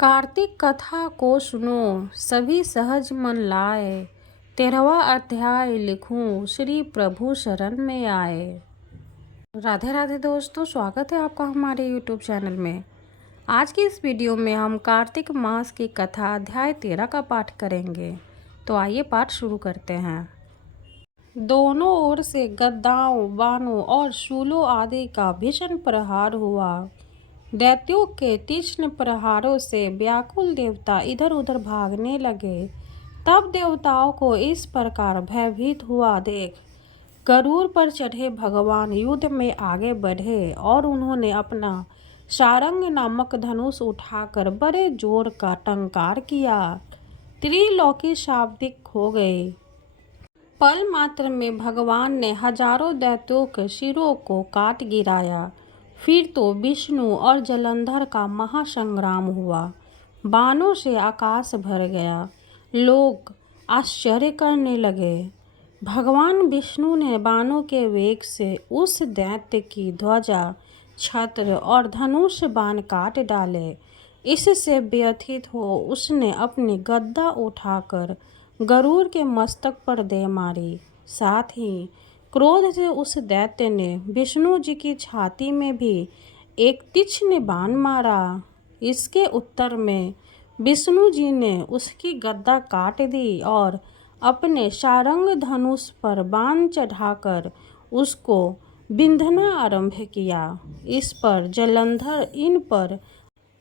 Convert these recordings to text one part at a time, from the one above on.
कार्तिक कथा को सुनो, सभी सहज मन लाए। 13वां अध्याय लिखूं, श्री प्रभु शरण में आए। राधे राधे दोस्तों, स्वागत है आपका हमारे YouTube चैनल में। आज की इस वीडियो में हम कार्तिक मास की कथा अध्याय 13 का पाठ करेंगे। तो आइए पाठ शुरू करते हैं। दोनों ओर से गद्दाओं, बाणों और शूलों आदि का भीषण प्रहार हुआ। दैत्यों के तीक्ष्ण प्रहारों से व्याकुल देवता इधर उधर भागने लगे। तब देवताओं को इस प्रकार भयभीत हुआ देख गरुड़ पर चढ़े भगवान युद्ध में आगे बढ़े और उन्होंने अपना सारंग नामक धनुष उठाकर बड़े जोर का टंकार किया। त्रिलोकी शाब्दिक हो गए। पल मात्र में भगवान ने हजारों दैत्यों के सिरों को काट गिराया। फिर तो विष्णु और जलंधर का महासंग्राम हुआ। बाणों से आकाश भर गया। लोग आश्चर्य करने लगे। भगवान विष्णु ने बाणों के वेग से उस दैत्य की ध्वजा, छत्र और धनुष बाण काट डाले। इससे व्यथित हो उसने अपनी गदा उठाकर गरुड़ के मस्तक पर दे मारी। साथ ही क्रोध से उस दैत्य ने विष्णु जी की छाती में भी एक तीक्ष्ण बाण मारा। इसके उत्तर में विष्णु जी ने उसकी गदा काट दी और अपने सारंग धनुष पर बाण चढ़ाकर उसको बिंधना आरंभ किया। इस पर जलंधर इन पर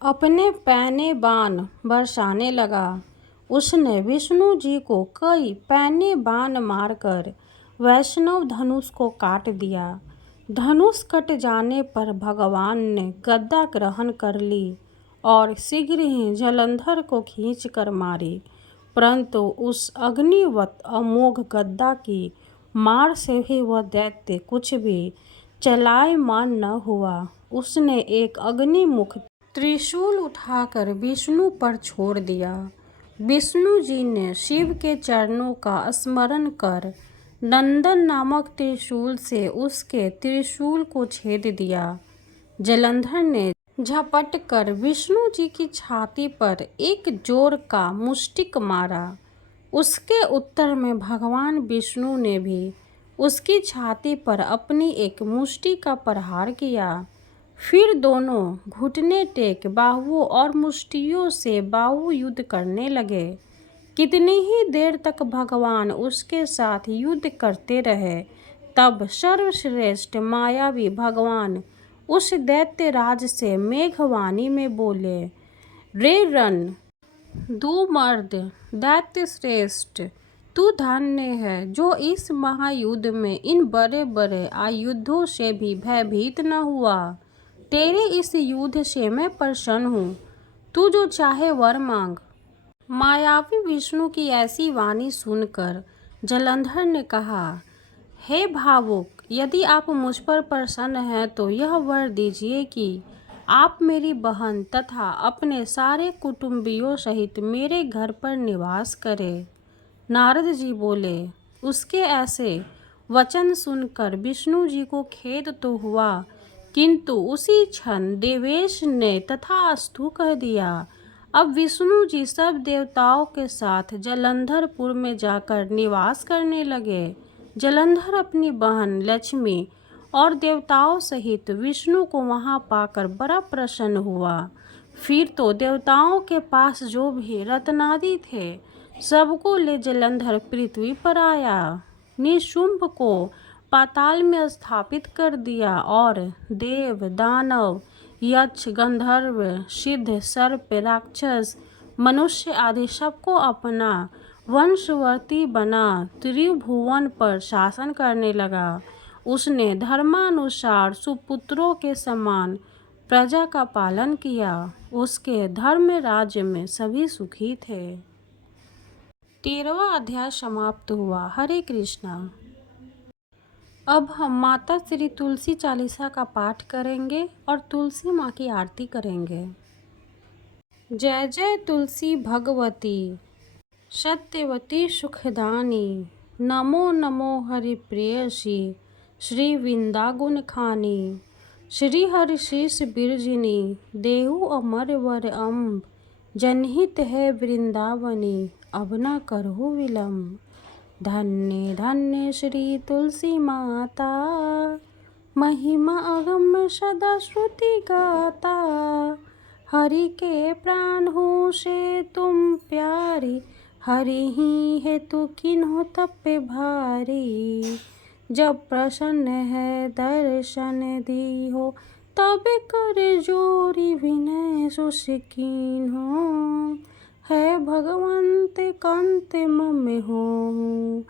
अपने पैने बाण बरसाने लगा। उसने विष्णु जी को कई पैने बाण मारकर वैष्णव धनुष को काट दिया। धनुष कट जाने पर भगवान ने गदा ग्रहण कर ली और शीघ्र ही जलंधर को खींचकर मारी। परंतु उस अग्निवत अमोघ गदा की मार से भी वह दैत्य कुछ भी चलायमान न हुआ। उसने एक अग्निमुख त्रिशूल उठाकर विष्णु पर छोड़ दिया। विष्णु जी ने शिव के चरणों का स्मरण कर नंदन नामक त्रिशूल से उसके त्रिशूल को छेद दिया। जलंधर ने झपट कर विष्णु जी की छाती पर एक जोर का मुष्टिक मारा। उसके उत्तर में भगवान विष्णु ने भी उसकी छाती पर अपनी एक मुष्टि का प्रहार किया। फिर दोनों घुटने टेक बाहुओं और मुष्टियों से बाहु युद्ध करने लगे। कितनी ही देर तक भगवान उसके साथ युद्ध करते रहे। तब सर्वश्रेष्ठ मायावी भगवान उस दैत्य राज से मेघवाणी में बोले, रे रण दुर्मर्द दैत्य श्रेष्ठ, तू धन्य है जो इस महायुद्ध में इन बड़े बड़े आयुधों से भी भयभीत न हुआ। तेरे इस युद्ध से मैं प्रसन्न हूँ। तू जो चाहे वर मांग। मायावी विष्णु की ऐसी वाणी सुनकर जलंधर ने कहा, हे भावुक, यदि आप मुझ पर प्रसन्न हैं तो यह वर दीजिए कि आप मेरी बहन तथा अपने सारे कुटुंबियों सहित मेरे घर पर निवास करें। नारद जी बोले। उसके ऐसे वचन सुनकर विष्णु जी को खेद तो हुआ, किंतु उसी क्षण देवेश ने तथास्तु कह दिया। अब विष्णु जी सब देवताओं के साथ जलंधरपुर में जाकर निवास करने लगे। जलंधर अपनी बहन लक्ष्मी और देवताओं सहित विष्णु को वहां पाकर बड़ा प्रसन्न हुआ। फिर तो देवताओं के पास जो भी रत्नादि थे सबको ले जलंधर पृथ्वी पर आया। निशुंभ को पाताल में स्थापित कर दिया और देव, दानव, यक्ष, गंधर्व, सिद्ध, सर्प, राक्षस, मनुष्य आदि सबको अपना वंशवर्ती बना त्रिभुवन पर शासन करने लगा। उसने धर्मानुसार सुपुत्रों के समान प्रजा का पालन किया। उसके धर्म राज्य में सभी सुखी थे। 13वां अध्याय समाप्त हुआ। हरे कृष्णा। अब हम माता श्री तुलसी चालीसा का पाठ करेंगे और तुलसी माँ की आरती करेंगे। जय जय तुलसी भगवती, सत्यवती सुखदानी, नमो नमो हरि प्रेयसी, श्री वृंदागुन खानी, श्री हरि शीस बिरजिनी, देहु अमर वर अम्ब, जनहित है वृंदावनी, अब न करहु विलम्ब। धन्य धन्य श्री तुलसी माता, महिमा अगम सदा श्रुति गाता। हरि के प्राण हो से तुम प्यारी, हरि ही है तू किन्हों तप भारी। जब प्रसन्न है दर्शन दी हो, तब कर जोरी विनय सुसिकीन हो। है भगवंत कंत मम हो,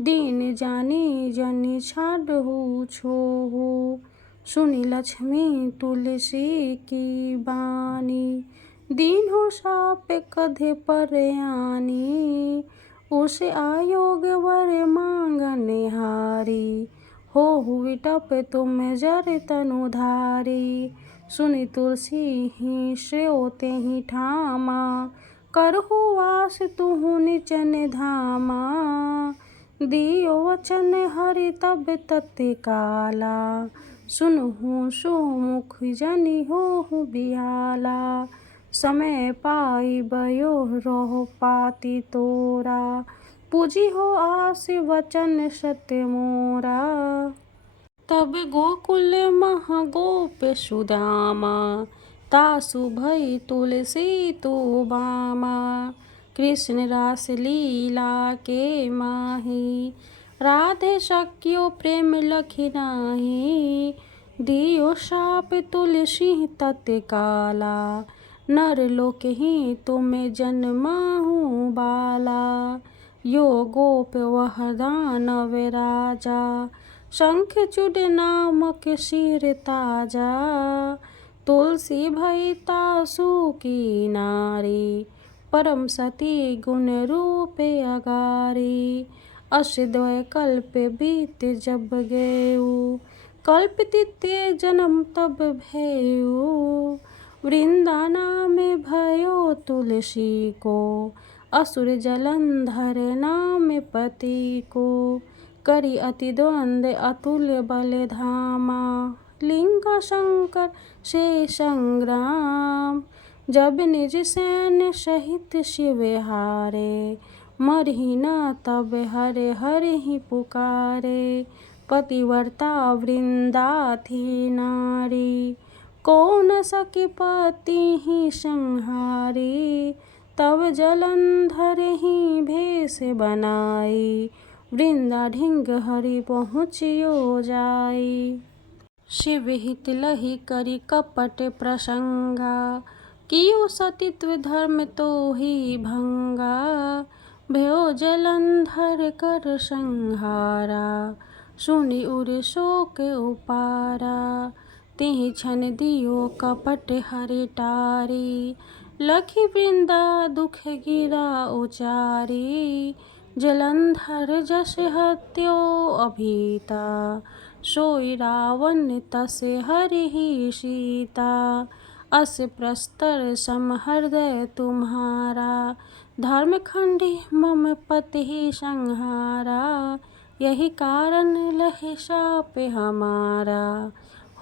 दीन जानी जनि छाडहु छोहु। सुनी लक्ष्मी तुलसी की बानी, दीन हो साप कधे पर आनी। उस आयोग वर मांगन हारी, हो विटप तुम जर तनुधारी। सुनि तुलसी ही श्रेयोते ही ठामा, करहु वास तुहु निचन धामा। दियो वचन हरि तब तत्काला, सुनहु सुमुख जनि होहु बिहाला। समय पाई भयो रहो पाति तोरा, पूजी हो आस वचन सत्य मोरा। तब गोकुल महा गोप सुदामा, तासु भई तुलसी तो बामा। कृष्ण रास लीला के माही, राधे सख्यो प्रेम लखि नाही। दियो शाप तुलसी तत्काला, नर लोक ही तुम जन्माहु बाला। यो गोप वह दानव राजा, शंख चूड़ नामक सिर ताजा। तुलसी भई तासु की नारी, परम सती गुण रूप अगारी। अस द्वय कल्प बीत जब गएउ, कल्प द्वितीय जन्म तब भएउ। वृंदा नाम भयो तुलसी को, असुर जलंधर नाम पति को। करी अति द्वंद्व अतुल्य बल धामा, लिंग शंकर से संग्राम। जब निज सैन्य सहित शिव हारे, मरहि न तब हरे हरि ही पुकारे। पतिव्रता वृंदा थी नारी, को न सकी पति ही संहारी। तब जलंधर ही भेष बनाई, वृंदा ढिंग हरि पहुँचियो जाई। शिव हित लहि करी कपट प्रसंगा, कियो सतीत्व धर्म तो ही भंगा। भयो जलंधर कर संहारा, सुनि उर शोक उपारा। तिहि क्षण दियो कपट हरि टारी, लखि वृंदा दुख गिरा उचारी। जलंधर जस हत्यो अभीता, सोई रावण तस हरि ही सीता। अस प्रस्तर सम हृदय तुम्हारा, धर्मखंडी मम पति ही संहारा। यही कारण लहे शाप हमारा,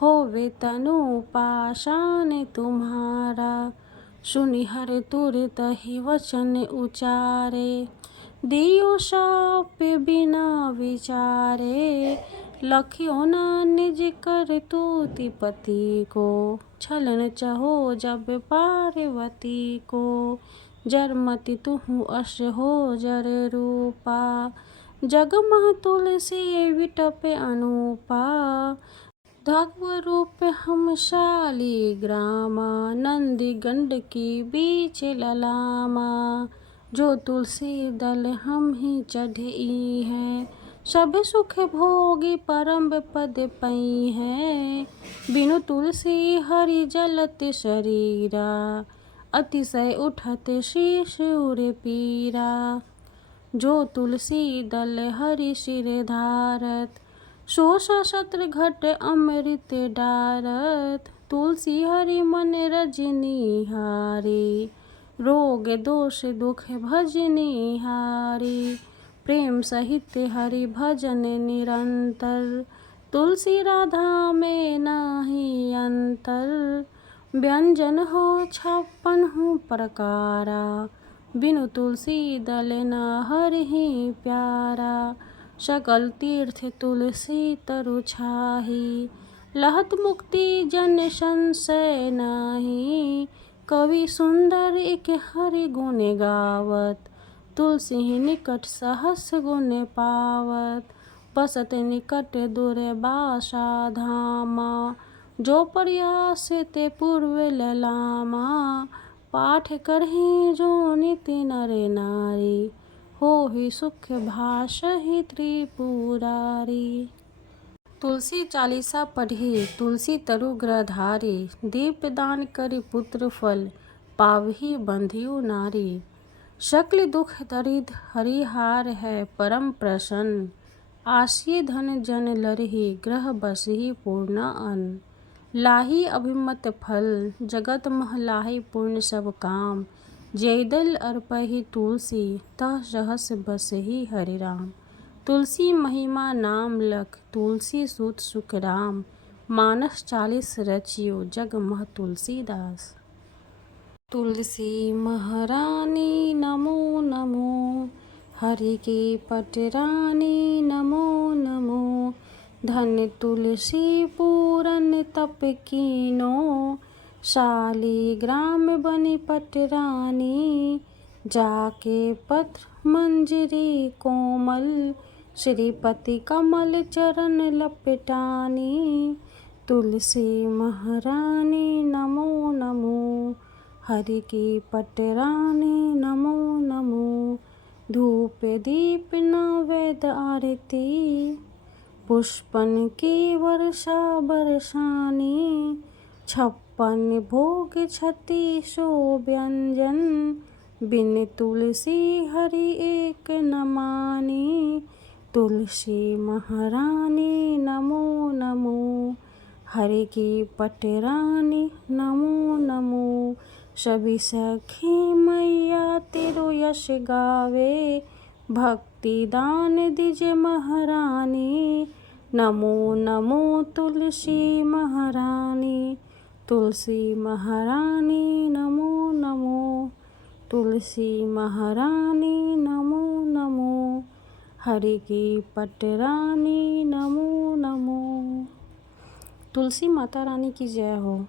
होवे तनु पाषाण तुम्हारा। सुनि हर तुरत ही वचन उचारे, दियो शाप बिना विचारे। लखियो न निज करतूति पति को, छलन चहो जब पार्वती को। जरमति तुहु अस हो जर रूपा, जगमह तुलसी विटप अनूपा। धगव रूप हम शालिग्रामा, नंदी गंडकी बीच ललामा। जो तुलसी दल हम ही चढ़ई है, सब सुख भोगी परम पद पई है। बिनु तुलसी हरि जलत शरीरा, अतिशय उठत शीश उर पीरा। जो तुलसी दल हरि सिर धारत, सो सहस्त्र घट अमृत डारत। तुलसी हरि मन रजनी हारी, रोग दोष दुख भजनी हारी। प्रेम सहित हरि भजन निरंतर, तुलसी राधा में नाही अंतर। व्यंजन हो 56 प्रकारा, बिनु तुलसी दल न हरहि प्यारा। सकल तीर्थ तुलसी तरु छाही, लहत मुक्ति जन संशय नाही। कवि सुंदर एक हरि गुण गावत, तुलसी निकट सहस गुण पावत। बसत निकट दुर्वासा धामा, जो प्रयास ते पूर्व ललामा। पाठ करहि जो नित्य नर नारी, होहि सुख भाषहि त्रिपुरारी। तुलसी चालीसा पढ़ी तुलसी तरु ग्रहधारी, दीप दान करि पुत्र फल, पावहि बंधियु नारी। सकल दुख दरिद्र हरिहार है परम प्रसन्न, आसिय धन जन लरहि ग्रह बसहि पूर्ण अन्न। लाही अभिमत फल जगत मह लाही पूर्ण सब काम, जय दल अर्पहि तुलसी तह सहस बसहि हरि राम। तुलसी महिमा नाम लख तुलसी सुत सुख राम, मानस 40 रचियो जग मह तुलसीदास। तुलसी महारानी नमो नमो, हरि की पटरानी नमो नमो। धन तुलसी पूरन तप कीनो, शालिग्राम बनि पटरानी। जाके पत्र मंजरी कोमल, श्रीपति कमल चरण लपटानी। तुलसी महारानी नमो नमो, हरि की पटरानी नमो नमो। धूप दीप नैवेद्य आरती, पुष्पन की वर्षा बरसानी। 56 भोग 36 व्यंजन, बिन तुलसी हरि एक न मानी। तुलसी महारानी नमो नमो, हरि की पटरानी नमो नमो। सभी सखी मैया तेरो यश गावे, भक्ति दान दीजे महारानी। नमो नमो तुलसी महारानी, तुलसी महारानी नमो नमो। तुलसी महारानी नमो नमो, हरि की पटरानी नमो नमो। तुलसी माता रानी की जय हो।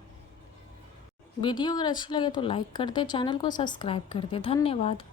वीडियो अगर अच्छी लगे तो लाइक कर दे, चैनल को सब्सक्राइब कर दे। धन्यवाद।